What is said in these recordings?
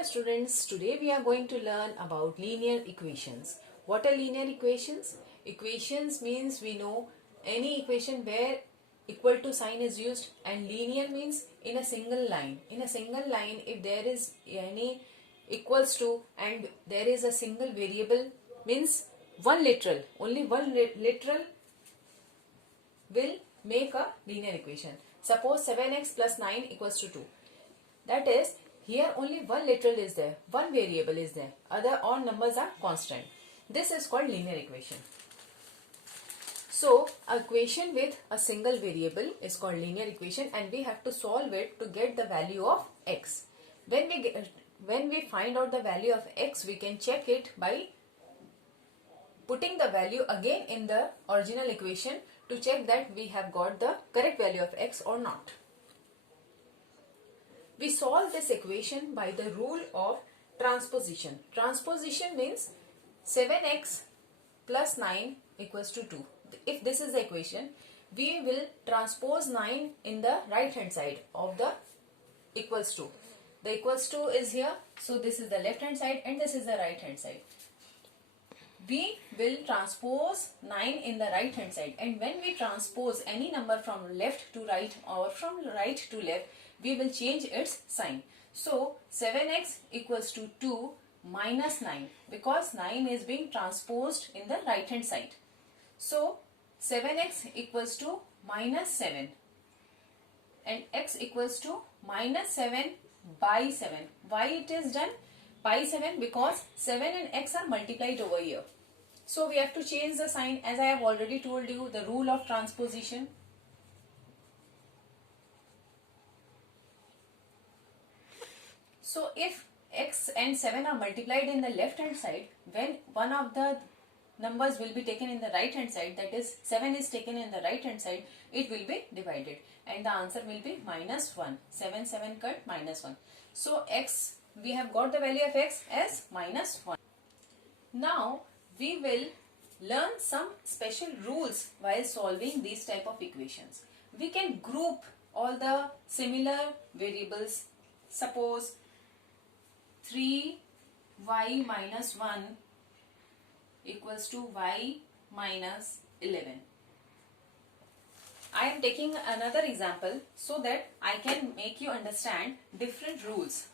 Hello students, today we are going to learn about linear equations. What are linear equations? Equations means we know any equation where equal to sign is used, and linear means in a single line. In a single line, if there is any equals to and there is a single variable, means one literal, only one literal will make a linear equation. Suppose 7x plus 9 equals to 2. That is, here only one literal is there, one variable is there, other all numbers are constant. This is called linear equation. So, a equation with a single variable is called linear equation, and we have to solve it to get the value of x. When we find out the value of x, we can check it by putting the value again in the original equation to check that we have got the correct value of x or not. We solve this equation by the rule of transposition. Transposition means 7x plus 9 equals to 2. If this is the equation, we will transpose 9 in the right hand side of the equals to. The equals to is here, so this is the left hand side and this is the right hand side. We will transpose 9 in the right hand side, and when we transpose any number from left to right or from right to left, we will change its sign. So 7x equals to 2 minus 9, because 9 is being transposed in the right hand side. So 7x equals to minus 7 and x equals to minus 7 by 7. Why it is done by 7? Because 7 and x are multiplied over here. So we have to change the sign, as I have already told you, the rule of transposition. So if x and 7 are multiplied in the left hand side, when one of the numbers will be taken in the right hand side, that is 7 is taken in the right hand side, it will be divided and the answer will be minus 1. 7 cut minus 1. So x, we have got the value of x as minus 1. Now we will learn some special rules while solving these type of equations. We can group all the similar variables. Suppose 3y minus 1 equals to y minus 11. I am taking another example so that I can make you understand different rules.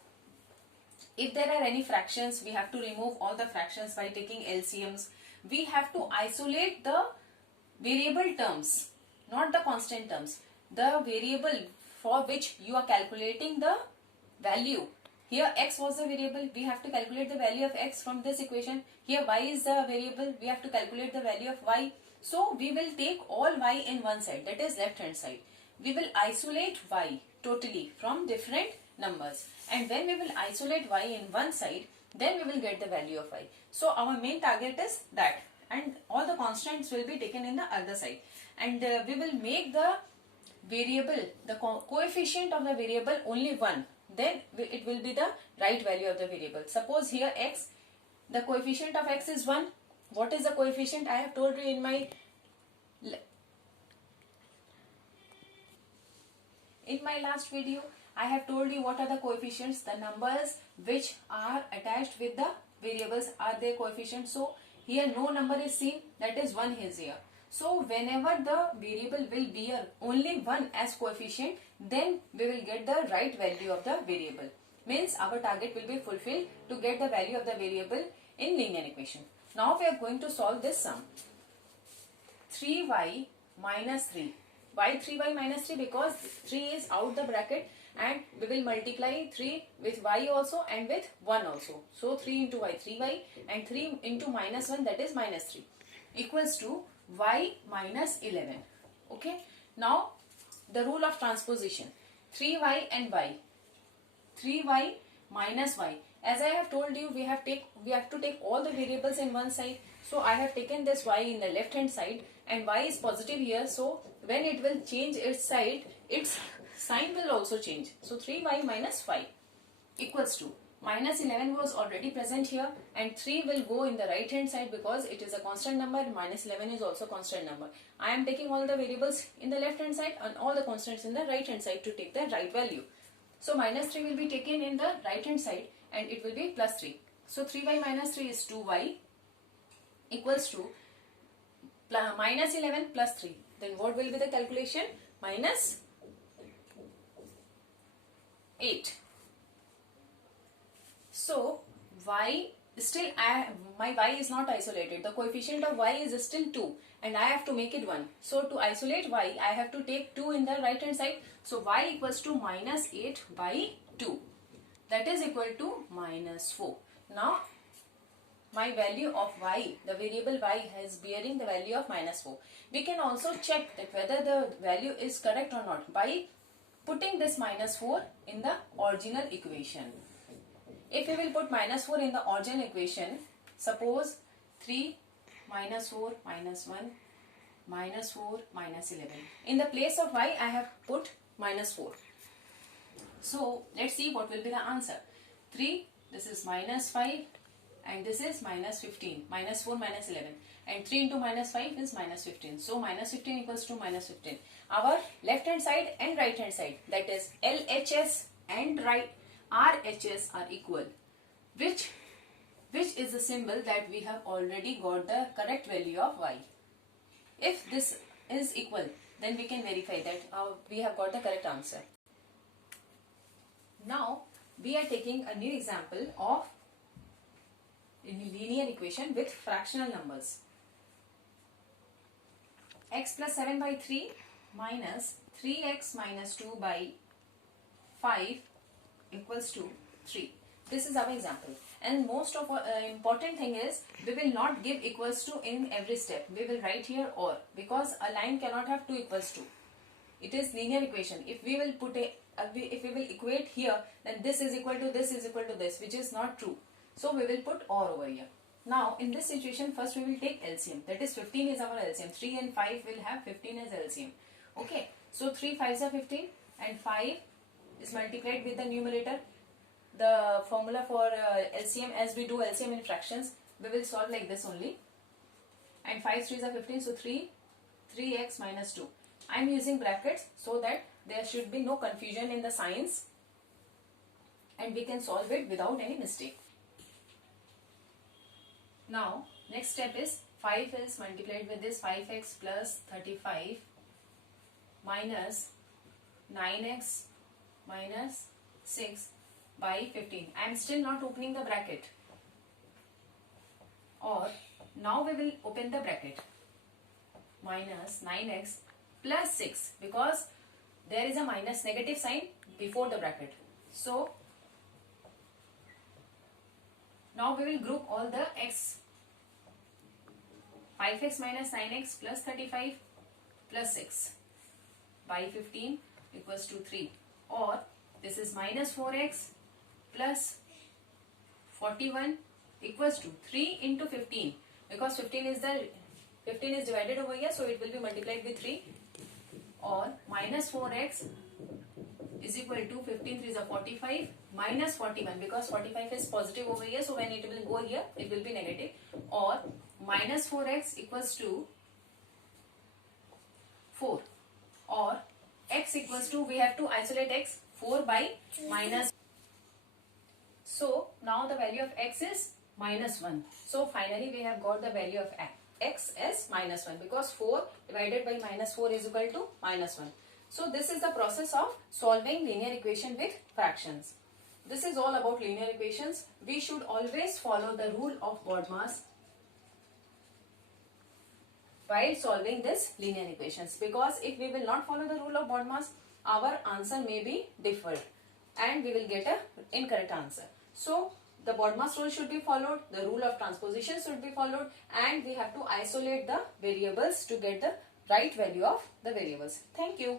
If there are any fractions, we have to remove all the fractions by taking LCMs. We have to isolate the variable terms, not the constant terms. The variable for which you are calculating the value. Here x was the variable, we have to calculate the value of x from this equation. Here y is the variable, we have to calculate the value of y. So we will take all y in one side, that is left hand side. We will isolate y totally from different numbers, and when we will isolate y in one side, then we will get the value of y. So our main target is that, and all the constants will be taken in the other side, and we will make the variable, the coefficient of the variable only 1. Then it will be the right value of the variable. Suppose here x, the coefficient of x is 1. What is the coefficient? I have told you in my last video. I have told you what are the coefficients. The numbers which are attached with the variables are their coefficients. So here no number is seen, that is 1 is here. So whenever the variable will bear only 1 as coefficient, then we will get the right value of the variable. Means our target will be fulfilled to get the value of the variable in linear equation. Now we are going to solve this sum. 3y minus 3. Why 3y minus 3? Because 3 is out the bracket, and we will multiply 3 with y also and with 1 also. So 3 into y, 3y, and 3 into minus 1, that is minus 3, equals to y minus 11. Okay. Now the rule of transposition. 3y and y. 3y minus y. As I have told you, we have to take all the variables in one side. So I have taken this y in the left hand side, and y is positive here. So when it will change its side, its sign will also change. So 3y minus 5 equals to minus 11 was already present here, and 3 will go in the right hand side because it is a constant number. Minus 11 is also constant number. I am taking all the variables in the left hand side and all the constants in the right hand side to take the right value. So minus 3 will be taken in the right hand side, and it will be plus 3. So 3y minus 3 is 2y equals to minus 11 plus 3. Then what will be the calculation? Minus 8. So y still my y is not isolated. The coefficient of y is still 2 and I have to make it 1. So to isolate y, I have to take 2 in the right hand side. So y equals to minus 8 by 2. That is equal to minus 4. Now my value of y, the variable y is bearing the value of minus 4. We can also check that whether the value is correct or not by putting this minus 4 in the original equation. If we will put minus 4 in the original equation, suppose 3 minus 4 minus 1 minus 4 minus 11. In the place of y, I have put minus 4. So let's see what will be the answer. 3, this is minus 5 and this is minus 15. Minus 4 minus 11. And 3 into minus 5 is minus 15. So minus 15 equals to minus 15. Our left hand side and right hand side, that is LHS and RHS are equal. Which is the symbol that we have already got the correct value of y. If this is equal, then we can verify that we have got the correct answer. Now we are taking a new example of linear equation with fractional numbers. X plus 7 by 3 minus 3x minus 2 by 5 equals to 3. This is our example. And most of important thing is we will not give equals to in every step. We will write here or, because a line cannot have 2 equals to. It is linear equation. If we will put if we will equate here, then this is equal to this is equal to this, which is not true. So we will put or over here. Now in this situation, first we will take LCM. That is 15 is our LCM. 3 and 5 will have 15 as LCM. Okay. So 3 5s are 15 and 5 is multiplied with the numerator. The formula for LCM, as we do LCM in fractions, we will solve like this only. And 5 3s are 15. So 3x minus 2. I am using brackets so that there should be no confusion in the signs and we can solve it without any mistake. Now next step is 5 is multiplied with this 5x plus 35 minus 9x minus 6 by 15. I am still not opening the bracket. Or now we will open the bracket. Minus 9x plus 6, because there is a minus negative sign before the bracket. So now we will group all the x. 5x minus 9x plus 35 plus 6 by 15 equals to 3. Or this is minus 4x plus 41 equals to 3 into 15, because 15 is divided over here, so it will be multiplied with 3. Or minus 4x is equal to 15 3s are 45 minus 41, because 45 is positive over here, so when it will go here it will be negative. Or minus 4x equals to 4. Or x equals to, we have to isolate x, 4 by minus. So now the value of x is minus 1. So finally we have got the value of x as minus 1, because 4 divided by minus 4 is equal to minus 1. So this is the process of solving linear equation with fractions. This is all about linear equations. We should always follow the rule of BODMAS while solving this linear equations, because if we will not follow the rule of BODMAS, our answer may be differed and we will get an incorrect answer. So the BODMAS rule should be followed, the rule of transposition should be followed, and we have to isolate the variables to get the right value of the variables. Thank you.